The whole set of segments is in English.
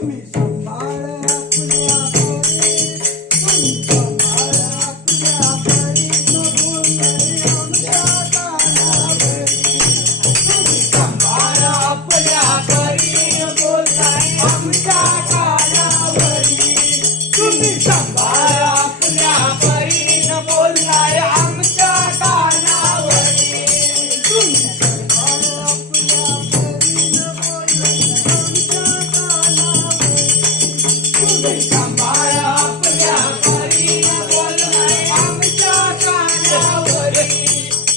do me.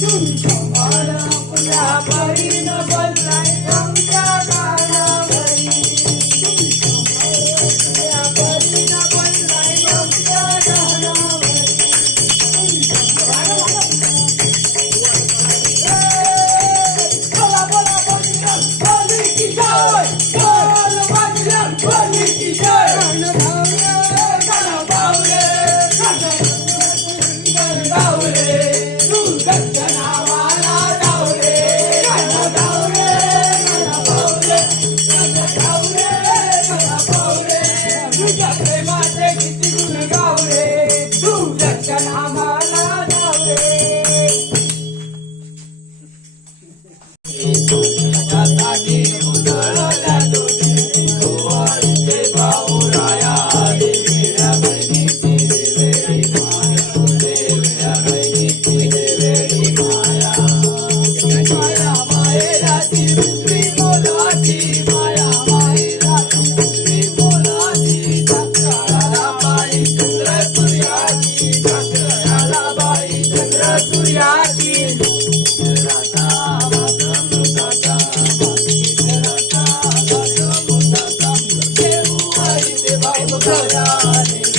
तुम हमारा अपना पर Hare